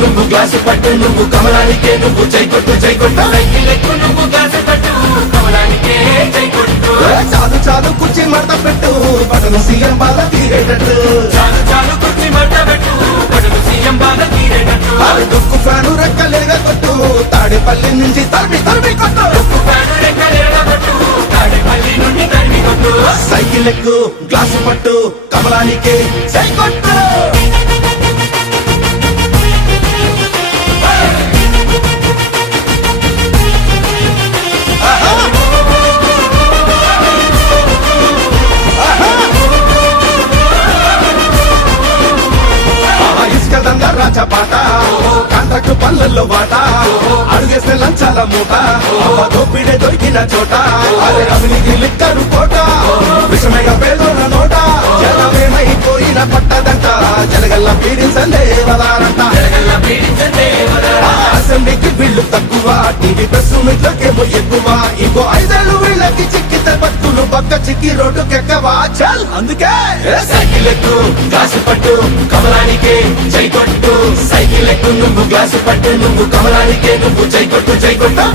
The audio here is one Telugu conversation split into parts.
నువ్వు గ్లాసు పట్టు నువ్వు కమలానికే నువ్వు జై కొట్టు జై కొట్టు సైకిల్ ఎక్కు నువ్వు గ్లాసు పట్టు కమలానికే జై కొట్టు చాలు చాలు కుర్చీ మడత పెట్టు బటను సీఎం బాధ తీరేటట్టు చాలు చాలు కుర్చీ మడత పెట్టు బటను సీఎం బాధ తీరేటట్టు అది దుక్కు ఫ్యాను రెక్కలేగా కొట్టు తాడేపల్లి నుంచి తరిమి తరిమి కొట్టు దుక్కు ఫ్యాను రెక్కలేగా కొట్టు తాడేపల్లి నుండి తరిమి కొట్టు సైకిల్ ఎక్కు గ్లాసు పట్టు కమలానికే జై కొట్టు పాట కాంట్రాక్టు పనులలో బాట అడుగేస్తే లంచాల మూట దోపిడే దొరికిన చోట అదే అవినీతి లిక్కరు కోట విషమేగా పేదోళ్ళ నోట జనమేమైపోయిన పట్టదంట జనగల్ల పీడించలే వదారంట అసెంబ్లీకి బిల్లు తక్కువ టీవీ ప్రెస్ మీట్లకేమో ఎక్కువ ఇంకో 5 ఏళ్ళు వీళ్ళకి చిక్కితే బతుకులు పక్క చిక్కి రోడ్డుకెక్కవా చల్ అందుకే సైకిల్ ఎక్కు గ్లాసు పట్టు కమలానికే జై కొట్టు సైకిల్ ఎక్కు నువ్వు గ్లాసు పట్టు నువ్వు కమలానికే నువ్వు జై కొట్టు జై కొట్టు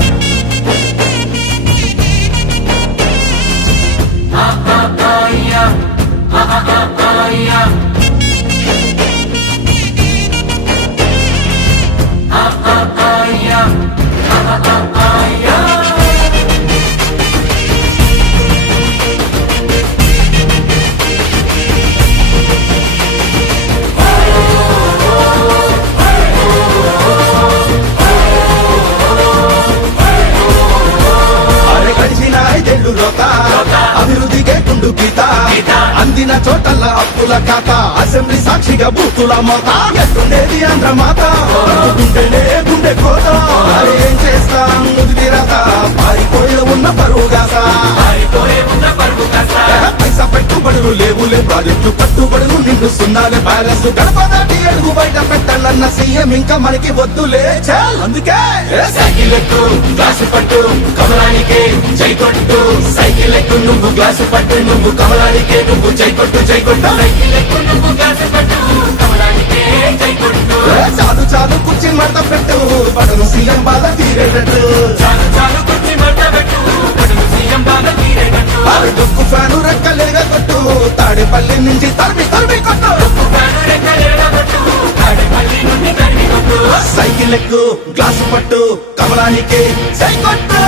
అభివృద్ధికే గుండు గీత అందిన చోటల్ల అప్పుల ఖాత అసెంబ్లీ సాక్షిగా బూతుల మోత ఎట్టుండేది ఆంధ్ర మాత గుండెనే గుండె కోత ఏం చేస్తాం ముదిరి రథ పారిపోయే ఉన్న పరువుగాస పైసా పెట్టుబడులు లేవులే ప్రాజెక్టు కట్టుబడులు నిండు సున్నాలే బ్యాలెన్స్ గడప దాటి అడుగు బయట పెట్టాలన్న సీఎం ఇంకా మనకి వద్దులే చాల్ అందుకే సైకిల్ ఎక్కు గ్లాసు పట్టు కమలానికే జై కొట్టు సైకిల్ ఎక్కు నువ్వు గ్లాసు పట్టు నువ్వు కమలానికే నువ్వు జై కొట్టు జై కొట్టు సైకిల్ ఎక్కు నువ్వు గ్లాసు పట్టు కమలానికే జై కొట్టు చాలు చాలు కుర్చీ మడత పెట్టు బటను సీఎం బాధ తీరేటట్టు చాలు చాలు కుర్చీ మడత పెట్టు బటను సీఎం బాధ తీరేటట్టు అది దుక్కు ఫ్యాను రెక్కలేగా కొట్టు తాడేపల్లి నుంచి తరిమి తరిమి కొట్టు దుక్కు ఫ్యాను రెక్కలేగా కొట్టు తాడేపల్లి నుండి తరిమి కొట్టు సైకిల్ ఎక్కు గ్లాసు పట్టు కమలానికే జై కొట్టు